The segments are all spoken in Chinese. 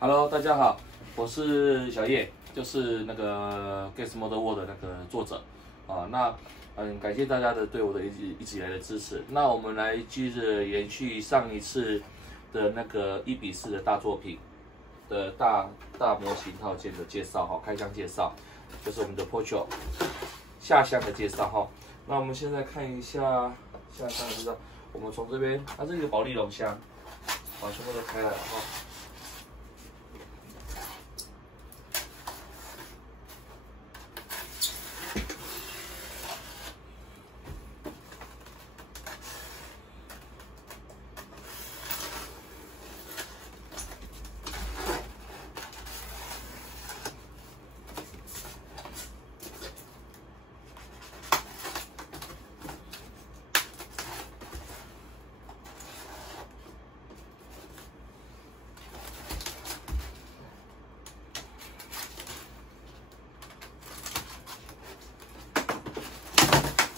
Hello，大家好，我是小叶，就是那个 Guess Model World 的那个作者啊。那感谢大家对我的一直以来的支持。那我们来接着延续上一次的那个1:4的大作品的大模型套件的介绍哈，开箱介绍，就是我们的 Porcho 下箱的介绍哈。那我们现在看一下下箱的介绍，我们从这边，它是一个保丽龙箱，把全部都开来了哈。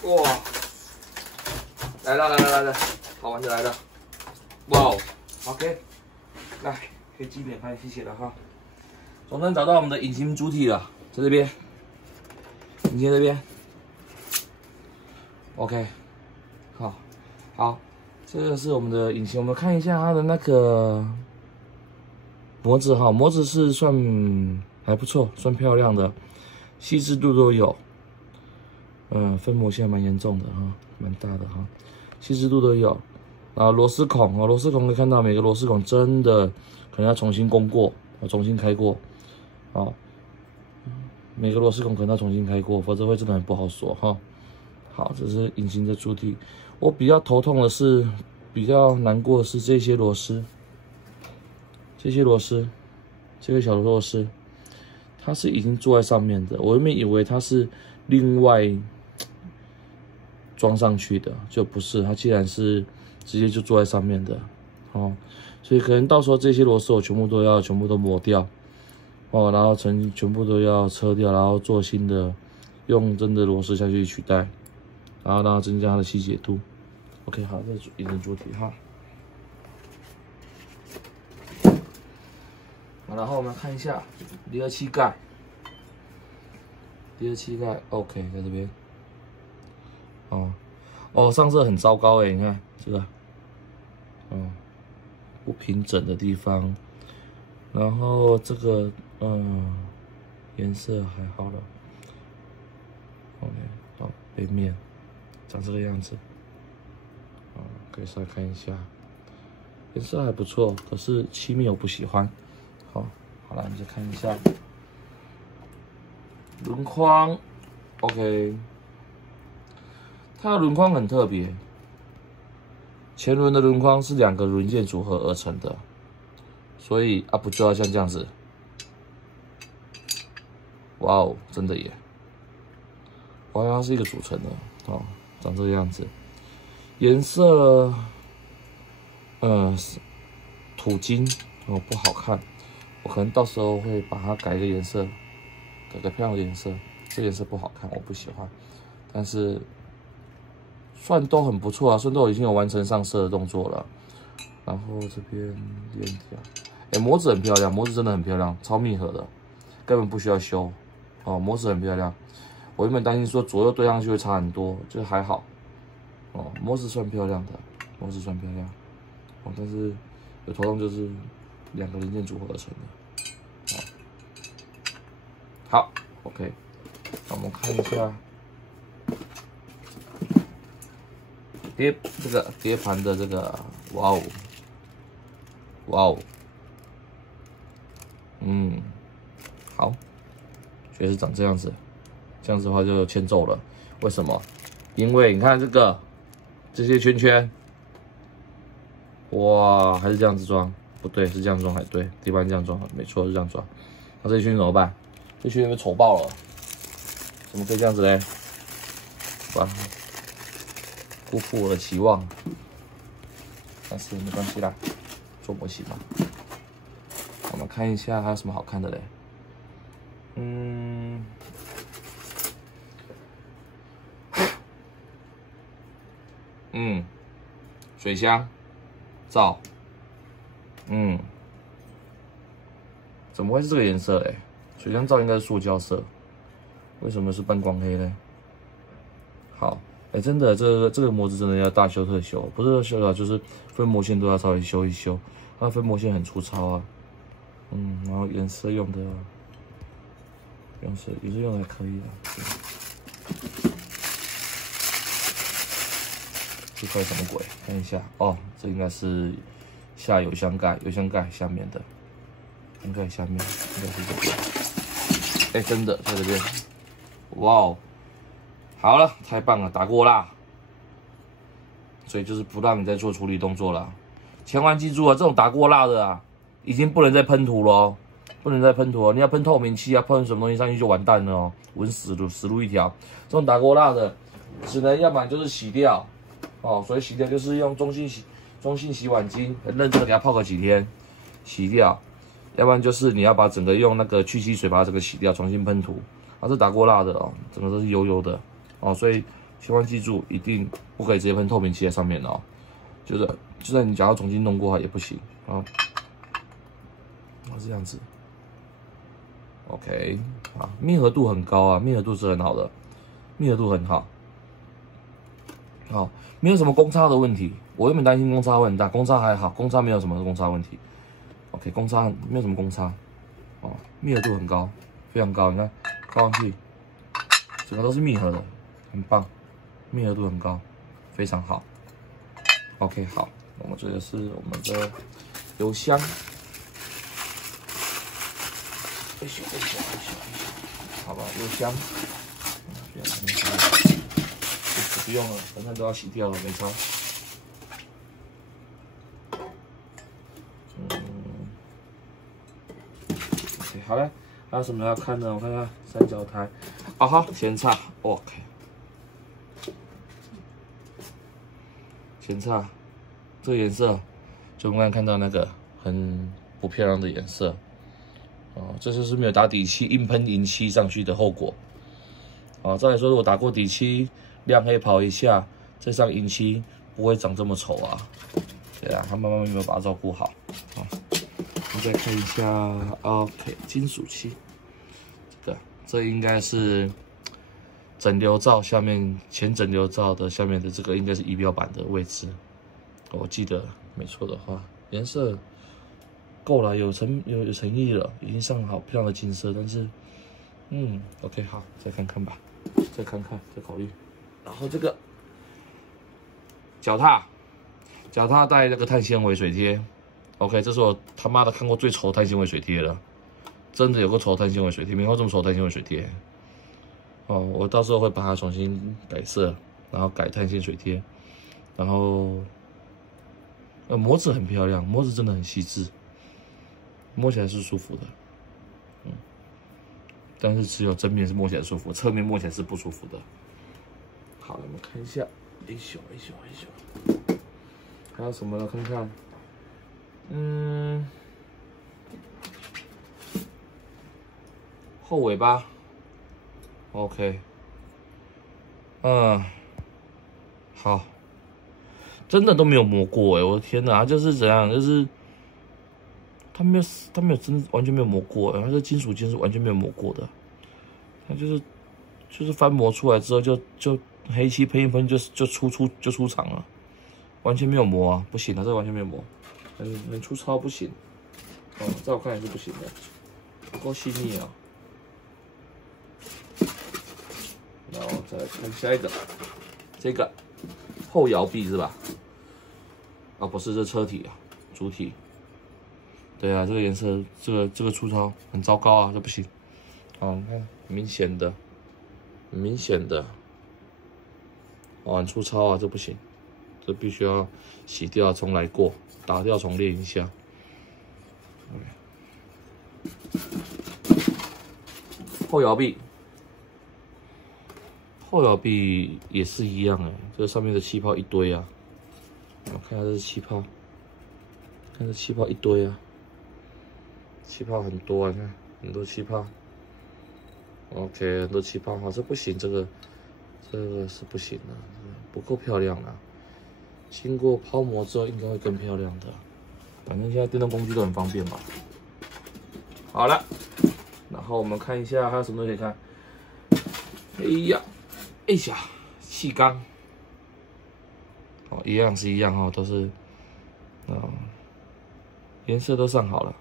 哇，来了，好玩的来了，哇哦 ，OK， 来可以近点拍，谢谢了哈。总算找到我们的引擎主体了，在这边，引擎这边 ，OK， 好，这个是我们的引擎，我们看一下它的那个模子哈，模子是算还不错，算漂亮的，细致度都有。分膜现在蛮严重的哈，蛮大的哈，细致度都有。然后螺丝孔可以看到每个螺丝孔真的可能要重新工过，重新开过，每个螺丝孔可能要重新开过，否则会真的很不好锁哈。好，这是引擎的主体。我比较头痛的是，比较难过的是这些螺丝，这个小螺丝，它是已经坐在上面的。我原本以为它是另外装上去的，就不是，它既然是直接就坐在上面的，所以可能到时候这些螺丝我全部都磨掉，然后全部都要撤掉，然后做新的，用真的螺丝下去取代，然后让它增加它的细节度。OK， 好，这是引擎主体哈。好，然后我们看一下离合器盖，OK， 在这边。上色很糟糕哎，你看这个，不平整的地方，然后这个颜色还好了 ，OK， 好，背面长这个样子，可以稍微看一下，颜色还不错，可是漆面我不喜欢，好了，你再看一下轮框 ，OK。它的轮框很特别，前轮的轮框是2个轮件组合而成的，所以不就要像这样子？哇哦，真的耶！哇，它是一个组成的长这个样子。颜色，土金不好看，我可能到时候会把它改一个颜色，改个漂亮的颜色。这颜色不好看，我不喜欢，但是。算都很不错啊，算都已经有完成上色的动作了。然后这边链条，模子很漂亮，模子真的很漂亮，超密合的，根本不需要修。模子很漂亮。我原本担心说左右对上去会差很多，就还好。模子算漂亮的，但是有头痛就是2个零件组合而成的。好 ，OK， 那我们看一下。这个碟盘的这个，哇哦，好，确实长这样子，这样子的话就有欠揍了。为什么？因为你看这些圈圈，哇，还是这样子装，不对，是这样装才对，一般这样装，没错是这样装。那这些圈怎么办？这些圈被丑爆了，怎么可以这样子嘞？哇！辜负我的期望，但是没关系啦，做模型嘛。我们看一下还有什么好看的嘞？水箱，灶，怎么会是这个颜色？哎，水箱罩应该是塑胶色，为什么是半光黑呢？好，哎，真的，这个模子真的要大修特修，不是修了，就是分模线都要稍微修一修，它分模线很粗糙啊。然后颜色用的还可以啊。这块什么鬼？看一下哦，这应该是下油箱盖，油箱盖下面的，应该下面应该是这边。哎，真的在这边，哇哦，好了，太棒了，打过啦。所以就是不让你再做处理动作了，千万记住啊，这种打过蜡的啊，已经不能再喷涂了哦，不能再喷涂了，你要喷透明漆啊，喷什么东西上去就完蛋了哦，稳死路一条。这种打过蜡的，只能要不然就是洗掉。哦，所以洗掉就是用中性洗碗巾，很认真的给它泡个几天，洗掉；要不然就是你要把整个用那个去漆水把它整个洗掉，重新喷涂。这打过蜡的哦，整个都是油油的哦，所以千万记住，一定不可以直接喷透明漆在上面哦，就算你想要重新弄过也不行啊。是这样子 ，OK， 啊，密合度很高啊，密合度是很好的，密合度很好。好，没有什么公差的问题。我原本担心公差会很大，公差还好，公差没有什么公差问题。OK， 公差没有什么公差。哦，密合度很高，非常高。你看，靠上去，整个都是密合的，很棒，密合度很高，非常好。OK， 好，我们这个是我们的油箱。好吧，油箱。不用了，反正都要洗掉了，没差。OK， 好了，还有什么要看的？我看看三角台。啊哈，前叉 ，OK。前叉，这个颜色，就我刚才看到那个很不漂亮的颜色。哦，这就是没有打底漆，硬喷银漆上去的后果。哦，照理说，如果打过底漆，亮黑跑一下，再上银漆，不会长这么丑啊。对啊，他慢慢没有把它照顾好。好，我们再看一下 ，OK， 金属漆，这应该是整流罩下面前整流罩的下面的这个应该是仪表板的位置。我记得没错的话，颜色够了，有诚意了，已经上好漂亮的金色，但是，OK， 好，再看看吧，再看看，再考虑。然后这个脚踏带那个碳纤维水贴 ，OK， 这是我他妈的看过最丑的碳纤维水贴了，真的有个丑碳纤维水贴，没看过这么丑的碳纤维水贴。哦，我到时候会把它重新改色，然后改碳纤水贴，然后模子很漂亮，模子真的很细致，摸起来是舒服的，但是只有正面是摸起来舒服，侧面摸起来是不舒服的。好，我们看一下，哎咻，还有什么呢？看看，后尾巴 ，OK， 好，真的都没有磨过哎，我的天哪，就是怎样，就是它没有真完全没有磨过哎，它这金属件是完全没有磨过的，它就是翻模出来之后就黑漆喷一喷就出厂了，完全没有磨啊，不行啊，这完全没有磨，很粗糙不行，哦，在我看来是不行的，不够细腻啊。然后再来看下一个，这个后摇臂是吧？啊，不是，这车体啊，主体。对啊，这个颜色，这个粗糙，很糟糕啊，这不行。好，你看，很明显的，哦，很粗糙啊，这不行，这必须要洗掉，重来过，打掉重练一下。后摇臂。后摇臂也是一样哎，这上面的气泡一堆啊！我看下这是气泡，看这气泡一堆啊，气泡很多啊，你看很多气泡。OK， 很多气泡，好，这不行，这个是不行的，不够漂亮啊。经过抛模之后，应该会更漂亮的。反正现在电动工具都很方便嘛。好了，然后我们看一下还有什么东西可以看。哎呀，哎呀，气缸，哦，一样是一样哦，都是，颜色都上好了，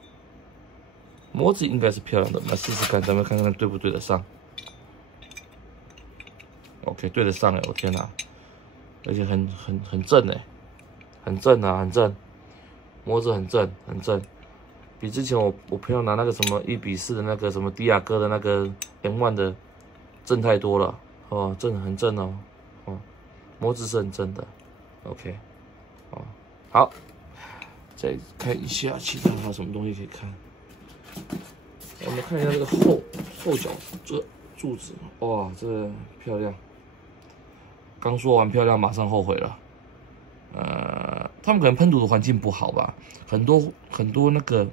模子应该是漂亮的，我们来试试看，咱们看看对不对得上。OK， 对得上哎，我天哪，而且很正哎，很正啊，很正，模子很正很正。比之前我朋友拿那个什么1:4的那个什么迪亚哥的那个 M1 的正太多了哦，很正哦，哦，模子是很正的 ，OK， 哦，好，再看一下其他还有什么东西可以看。我们看一下这个后脚这个柱子，哇，这个漂亮。刚说完漂亮，马上后悔了。他们可能喷涂的环境不好吧，很多那个。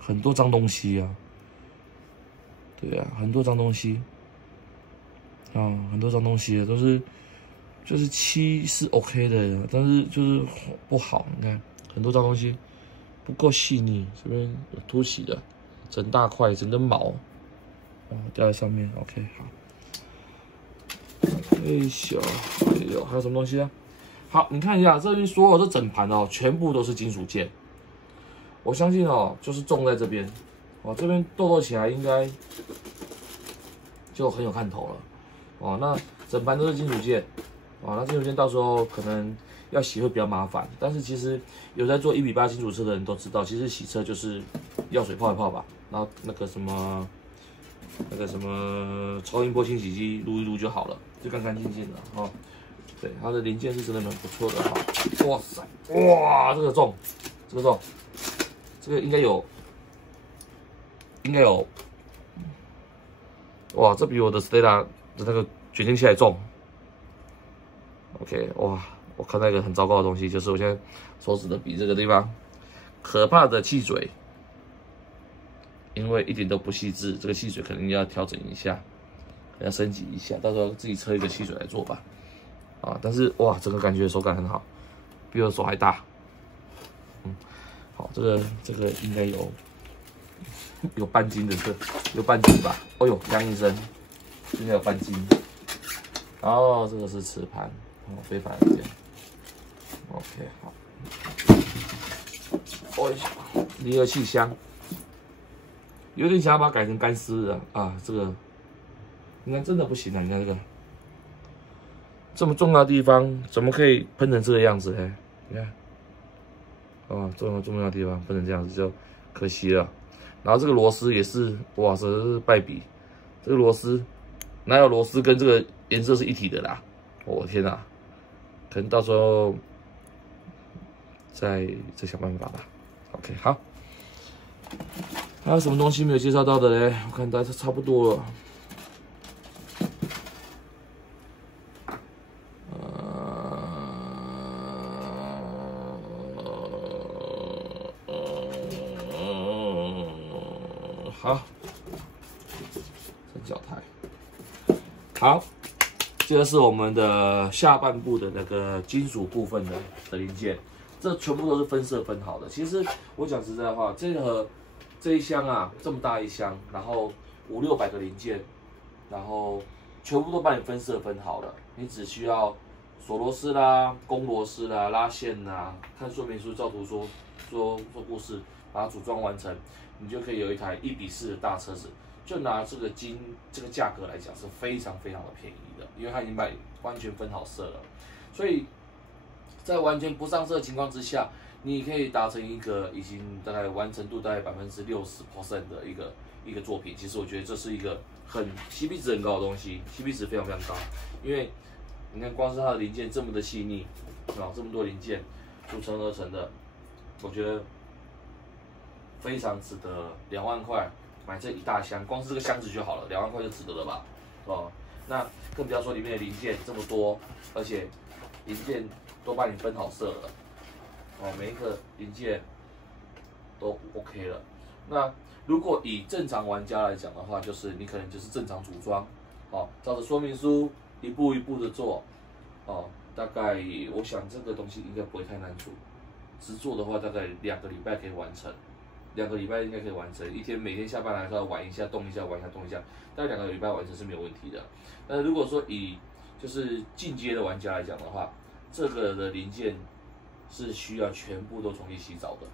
很多脏东西啊，对啊，很多脏东西，很多脏东西都是，就是漆是 OK 的，但是就是不好，你看很多脏东西不够细腻，这边有凸起的，整大块，整根毛，掉在上面 ，OK 好。哎小，哎呦，还有什么东西啊？好，你看一下这边所有的整盘哦，全部都是金属件。我相信哦，就是重在这边，这边豆起来应该就很有看头了，那整盘都是金属件，那金属件到时候可能要洗会比较麻烦，但是其实有在做1:8金属车的人都知道，其实洗车就是药水泡一泡吧，然后那个什么超音波清洗机撸一撸就好了，就干干净净的哦。对，它的零件是真的蛮不错的哈。哇塞，哇，这个重，这个应该有，哇，这比我的 Stella 的那个卷进器还重。OK， 哇，我看到一个很糟糕的东西，就是我现在手指的比这个地方，可怕的气嘴，因为一点都不细致，这个气嘴可能要调整一下，要升级一下，到时候自己车一个气嘴来做吧。但是哇，整个感觉手感很好，比我手还大。好，这个应该有半斤的有半斤吧？哦呦，响一声，应该有半斤。然后这个是磁盘，非凡件。OK， 好。哦，离合器箱，有点想要把它改成干丝的啊，这个，你看真的不行啊！你看这个，这么重要的地方怎么可以喷成这个样子呢？你看。重要的地方不能这样子，就可惜了。然后这个螺丝也是，哇，这是败笔。这个螺丝哪有螺丝跟这个颜色是一体的啦？我天哪！可能到时候再想办法吧。OK， 好。还有什么东西没有介绍到的嘞？我看大家差不多了。好，三角台。好，这个是我们的下半部的那个金属部分的零件，这全部都是分色分好的。其实我讲实在话，这一箱啊，这么大一箱，然后500-600个零件，然后全部都帮你分色分好了，你只需要锁螺丝啦、攻螺丝啦、拉线啦，看说明书照图说故事，把它组装完成。你就可以有一台1:4的大车子，就拿这个价格来讲是非常非常的便宜的，因为它已经完全分好色了，所以在完全不上色的情况之下，你可以达成一个已经大概完成度大概60% 的一个作品。其实我觉得这是一个CP 值很高的东西，CP 值非常非常高，因为你看光是它的零件这么的细腻，这么多零件组成而成的，我觉得。非常值得2万块买这一大箱，光是这个箱子就好了，2万块就值得了吧？那更不要说里面的零件这么多，而且零件都帮你分好色了，每一个零件都 OK 了。那如果以正常玩家来讲的话，就是你可能就是正常组装，照着说明书一步一步的做，大概我想这个东西应该不会太难组，制作的话大概2个礼拜可以完成。2个礼拜应该可以完成，一天每天下班来稍微玩一下，动一下，玩一下，动一下，大概2个礼拜完成是没有问题的。但是如果说以就是进阶的玩家来讲的话，这个的零件是需要全部都重新洗澡的。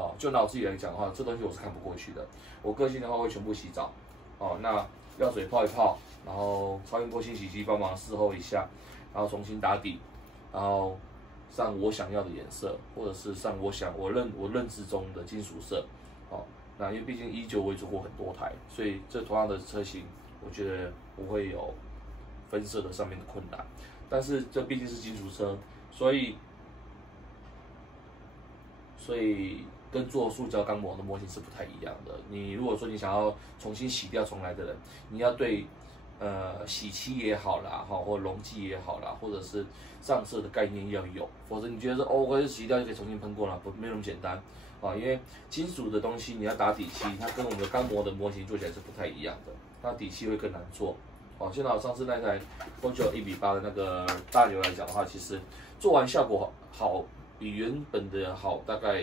哦，就拿我自己来讲的话，这东西我是看不过去的。我个性的话会全部洗澡。哦，那药水泡一泡，然后超音波清洗机帮忙伺候一下，然后重新打底，然后上我想要的颜色，或者是上我认知中的金属色。哦，那因为毕竟19我也做过很多台，所以这同样的车型，我觉得不会有分色的上面的困难。但是这毕竟是金属车，所以跟做塑胶钢模的模型是不太一样的。你如果说你想要重新洗掉重来的人，你要对洗漆也好啦，或溶剂也好啦，或者是上色的概念要有，否则你觉得说我洗掉就可以重新喷过了，没那么简单啊。因为金属的东西你要打底漆，它跟我们的钢模的模型做起来是不太一样的，那底漆会更难做。哦，就拿我上次那台 Porsche 1:8的那个大牛来讲的话，其实做完效果好，比原本的好大概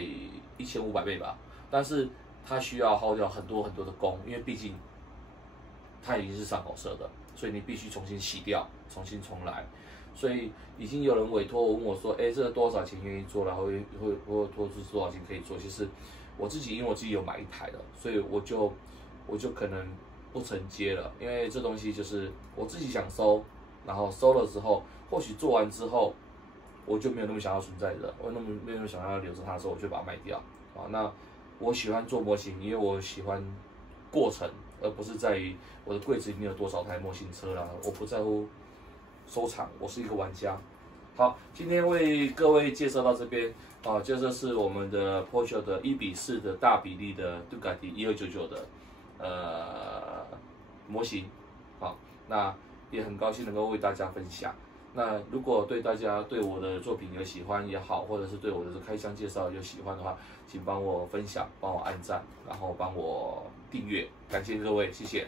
1500倍吧，但是它需要耗掉很多的工，因为毕竟它已经是上口色的，所以你必须重新洗掉，重新重来。所以已经有人委托我问我说，这个多少钱愿意做，然后会托出多少钱可以做。其实我自己因为我自己有买一台了，所以我就可能不承接了，因为这东西就是我自己想收，然后收了之后，或许做完之后，我就没有那么想要存在的，我没有那么想要留着它的时候，我就把它卖掉啊。那我喜欢做模型，因为我喜欢过程，而不是在于我的柜子里面有多少台模型车啦。我不在乎收藏，我是一个玩家。好，今天为各位介绍到这边啊，这是我们的 Porsche 的1:4的大比例的杜卡迪1299的模型。好，那也很高兴能够为大家分享。那如果大家对我的作品有喜欢也好，或者是对我的开箱介绍有喜欢的话，请帮我分享，帮我按赞，然后帮我订阅，感谢各位，谢谢。